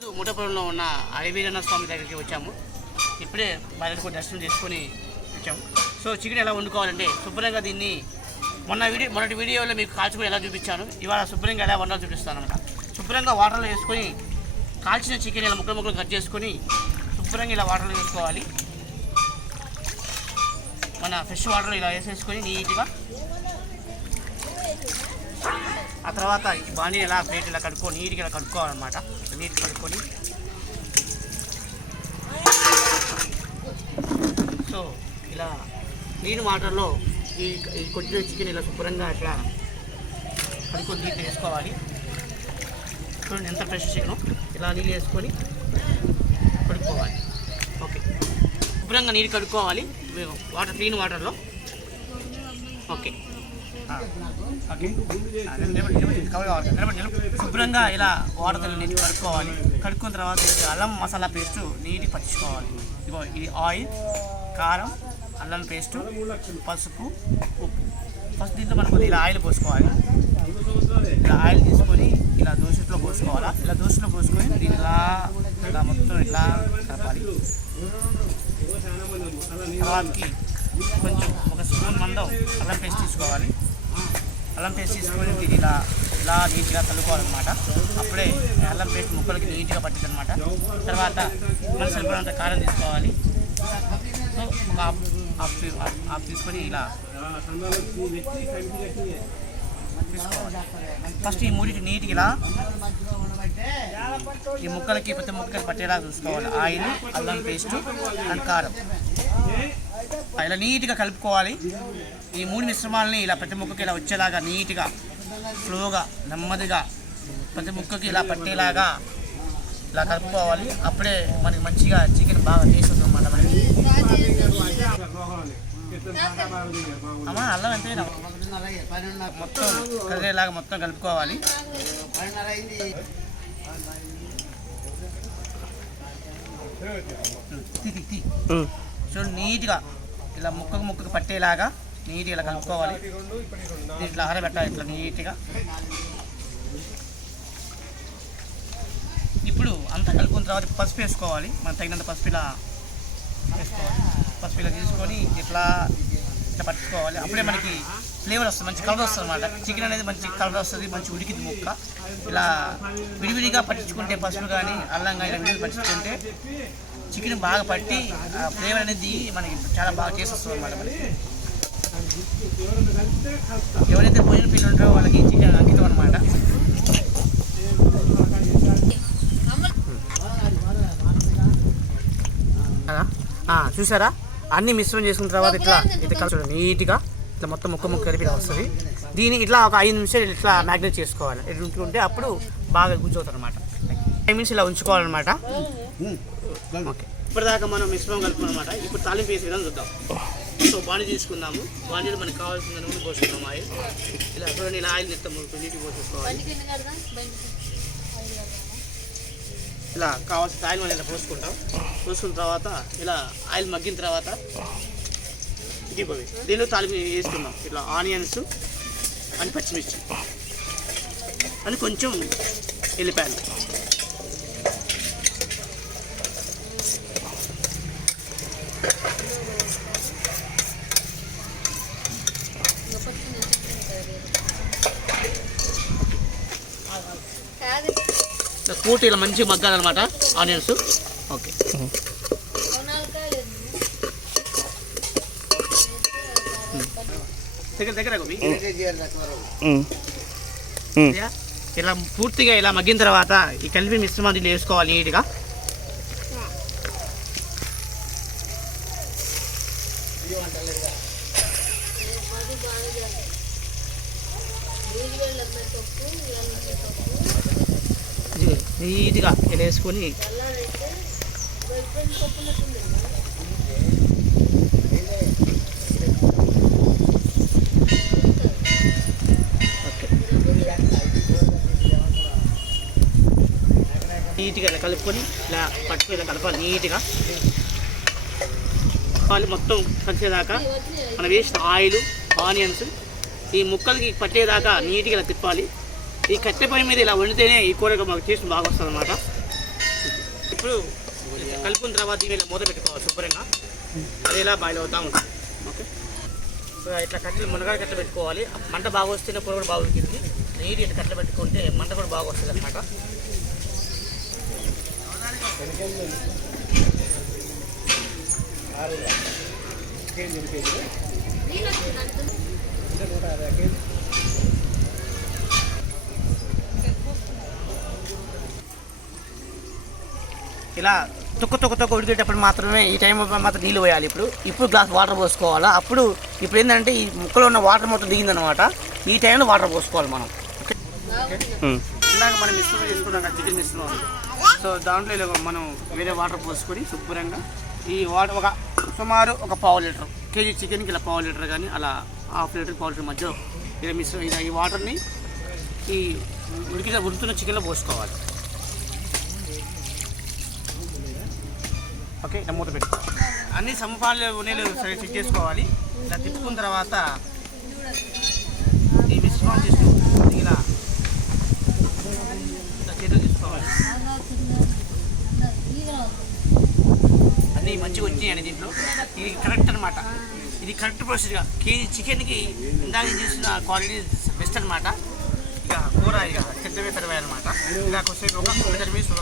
ముఠపురంలో ఉన్న అడవీరన్న స్వామి దగ్గరికి వచ్చాము. ఇప్పుడే బయటకు దర్శనం చేసుకొని వచ్చాము. సో చికెన్ ఎలా వండుకోవాలంటే శుభ్రంగా దీన్ని మొన్న వీడియో మొన్నటి వీడియోలో మీకు కాల్చుకొని ఎలా చూపించాను. ఇవాళ శుభ్రంగా ఎలా వండాలో చూపిస్తాను అనమాట. శుభ్రంగా వాటర్లో వేసుకొని కాల్చిన చికెన్ ఇలా ముక్కలు ముక్కలు కట్ చేసుకొని శుభ్రంగా ఇలా వాటర్లో వేసుకోవాలి. మన ఫ్రెష్ వాటర్లో ఇలా వేసేసుకొని నీట్గా ఆ తర్వాత ఈ బాండీని ఇలా ప్లేట్ ఇలా కడుక్కొని నీటికి ఇలా కడుక్కోవాలన్నమాట. నీటికి కడుక్కొని. సో ఇలా నీరు వాటర్లో ఈ ఈ కొద్దిగా చికెన్ ఇలా శుభ్రంగా ఇట్లా కడుక్కొని నీళ్ళు వేసుకోవాలి. చూడండి ఎంత ఫ్రెష్ చికెన్. ఇలా నీళ్ళు వేసుకొని కడుక్కోవాలి. ఓకే. శుభ్రంగా నీరు కడుక్కోవాలి. వాటర్ క్లీన్ వాటర్లో. ఓకే. శుభ్రంగా ఇలా వాడతలు నీటి కడుక్కోవాలి. కడుక్కున్న తర్వాత అల్లం మసాలా పేస్ట్ నీటి పచ్చుకోవాలి ఇదిగో ఇది ఆయిల్ కారం అల్లం పేస్ట్ పసుపు ఉప్పు. ఫస్ట్ దీంట్లో మనం ఇలా ఆయిల్ పోసుకోవాలి. ఇలా ఆయిల్ తీసుకొని ఇలా దోశలో పోసుకోవాలా? ఇలా దోశలో పోసుకొని దీన్ని ఇలా ఇలా మొత్తం ఇలా కలపాలి. తర్వాతకి కొంచెం ఒక స్పూన్ మందం అల్లం పేస్ట్ తీసుకోవాలి. అల్లం పేస్ట్ తీసుకొని దీన్ని ఇలా ఇలా నీట్గా కలుపుకోవాలన్నమాట. అప్పుడే అల్లం పేస్ట్ ముక్కలకి నీట్గా పట్టింది అనమాట తర్వాత మన కారం తీసుకోవాలి. సో ఒక హాఫ్ హాఫ్ తీసుకొని ఇలా తీసుకోవాలి. ఫస్ట్ ఈ మూడింటి నీట్గా ఇలా ఈ ముక్కలకి ప్రతి ముక్కలకి పట్టేలా చూసుకోవాలి. ఆయిల్ అల్లం పేస్ట్ అండ్ కారం. ఇలా నీట్గా కలుపుకోవాలి. ఈ మూడు మిశ్రమాలని ఇలా ప్రతి ముక్కకి ఇలా వచ్చేలాగా నీట్గా స్లోగా నెమ్మదిగా ప్రతి ముక్కకి ఇలా పట్టేలాగా ఇలా కలుపుకోవాలి. అప్పుడే మనకి మంచిగా చికెన్ బాగా టేస్ట్ ఉందన్నమాట మనకి. అమ్మా అల్లం ఎంత మొత్తం కలిగేలాగా మొత్తం కలుపుకోవాలి. తీ, తీ, చూడు నీట్గా ఇలా ముక్కకు ముక్కకు పట్టేలాగా నీట్గా ఇలా కలుపుకోవాలి. ఇట్లా ఆరబెట్టాలి ఇట్లా నీట్గా. ఇప్పుడు అంతా కలుపుకున్న తర్వాత పసుపు వేసుకోవాలి. మనం తగినంత పసుపు ఇలా వేసుకోవాలి. పసుపు ఇలా తీసుకొని ఇట్లా ఇట్లా పట్టుకోవాలి. అప్పుడే మనకి ఫ్లేవర్ వస్తుంది మంచి కలర్ వస్తుంది అనమాట చికెన్ అనేది మంచి కలర్ వస్తుంది మంచి ఉడికింది ముక్క. ఇలా విడివిడిగా పట్టించుకుంటే పసుపు కానీ అల్లం కానీ ఇలా విడివి పట్టించుకుంటే చికెన్ బాగా పట్టి ఆ ఫ్లేవర్ అనేది మనకి చాలా బాగా చేసేస్తుంది వస్తుంది అనమాట మనకి. ఎవరైతే భోజన పిల్లలు ఉంటారో వాళ్ళకి చికెన్ అంకితం అనమాట చూసారా? అన్ని మిశ్రమం చేసుకున్న తర్వాత ఇట్లా ఇది కలిసి చూడండి నీట్గా. ఇట్లా మొత్తం ముక్క ముక్క కలిపి వస్తుంది. దీన్ని ఇట్లా ఒక ఐదు నిమిషాలు ఇట్లా మ్యాగ్నేట్ చేసుకోవాలి. ఇట్లా ఉంచుకుంటే అప్పుడు బాగా గుజ్జవుతుంది అనమాట ఫైవ్ మినిట్స్ ఇలా ఉంచుకోవాలన్నమాట. ఓకే. ఇప్పటిదాకా మనం మిశ్రమం కలుపుకున్నమాట ఇప్పుడు తాలింపు వేసి విధానం చూద్దాం. సో బాణీ తీసుకుందాము. బాణీలో మనకు కావాల్సిన నూనె పోసుకుందాం ఆయిల్. ఇలా చూడండి ఇలా ఆయిల్ నెత్తాము నీటికి పోసేసుకోవాలి ఇలా కావాల్సిన ఆయిల్ మనం ఇలా పోసుకుంటాం. పోసుకున్న తర్వాత ఇలా ఆయిల్ మగ్గిన తర్వాత ఇది పోయి. దీనిలో తాలింపు వేసుకుందాం ఇట్లా ఆనియన్స్ అని పచ్చిమిర్చి. అని కొంచెం వెళ్ళిపోయాను ఇలా కూట ఇలా మంచిగా మగ్గాలన్నమాట ఆనియన్స్. ఓకే. దగ్గర దగ్గర. ఇలా పూర్తిగా ఇలా మగ్గిన తర్వాత ఈ కలిపి మిశ్రమం దీంట్లో వేసుకోవాలి నీట్గా. నీట్గా ఇలా వేసుకొని నీట్గా ఇలా కలుపుకొని ఇలా పట్టుకు ఇలా కలపాలి నీట్గా. కలపాలి మొత్తం కలిసేదాకా మనం వేసిన ఆయిల్ ఆనియన్స్ ఈ ముక్కలకి పట్టేదాకా నీట్గా ఇలా తిప్పాలి. ఈ కట్టె పొయ్యి మీద ఇలా వండితేనే ఈ కూర మాకు టేస్ట్ బాగా వస్తుంది అనమాట ఇప్పుడు కలుపుకున్న తర్వాత దీని ఇలా మూత పెట్టుకోవాలి శుభ్రంగా. అది ఇలా బాయిల్ అవుతూ ఉంటుంది ఓకే? సో ఇట్లా కట్టెలు మునగాడ కట్టెలు పెట్టుకోవాలి. మంట బాగా వస్తేనే పొర కూడా బాగా ఉడికింది. నీటి ఇట్లా కట్టెలు పెట్టుకుంటే మంట కూడా బాగా వస్తుంది అనమాట ఇలా తుక్క తుక్క తుక్క ఉడికేటప్పుడు మాత్రమే ఈ టైం మాత్రం నీళ్ళు పోయాలి ఇప్పుడు. ఇప్పుడు గ్లాస్ వాటర్ పోసుకోవాలా? అప్పుడు ఇప్పుడు ఏంటంటే ఈ ముక్కలో ఉన్న వాటర్ మొత్తం దిగిందనమాట ఈ టైంలో వాటర్ పోసుకోవాలి మనం. ఓకే ఇందాక మనం మిశ్రమం చేసుకున్నాం చికెన్ మిశ్రమం. సో దాంట్లో ఇలా మనం వేరే వాటర్ పోసుకొని శుభ్రంగా ఈ వాటర్ ఒక సుమారు ఒక పావు లీటర్ కేజీ చికెన్కి ఇలా పావు లీటర్ కానీ అలా హాఫ్ లీటర్ పావు లీటర్ మధ్య ఇలా మిశ్రమ ఇలా ఈ వాటర్ని ఈ ఉడికిన ఉడుతున్న చికెన్లో పోసుకోవాలి. ఓకే ఇలా మూత పెట్టుకోవాలి అన్ని సమపాలు నీళ్ళు సరే చెక్ చేసుకోవాలి. ఇలా తిప్పుకున్న తర్వాత ఈ మిశ్రమం చేసి ఇలా ఇలా చేతులు తీసుకోవాలి అన్నీ మంచిగా వచ్చినాయండి దీంట్లో. ఇది కరెక్ట్ అనమాట ఇది కరెక్ట్ ప్రొసీజర్గా కేజీ చికెన్కి ఇందాక చేసిన క్వాలిటీ బెస్ట్ అనమాట ఇక కూర ఇక చెత్తమే సరిపోయి అనమాట ఇక కొంచెం ఒక నిమిషం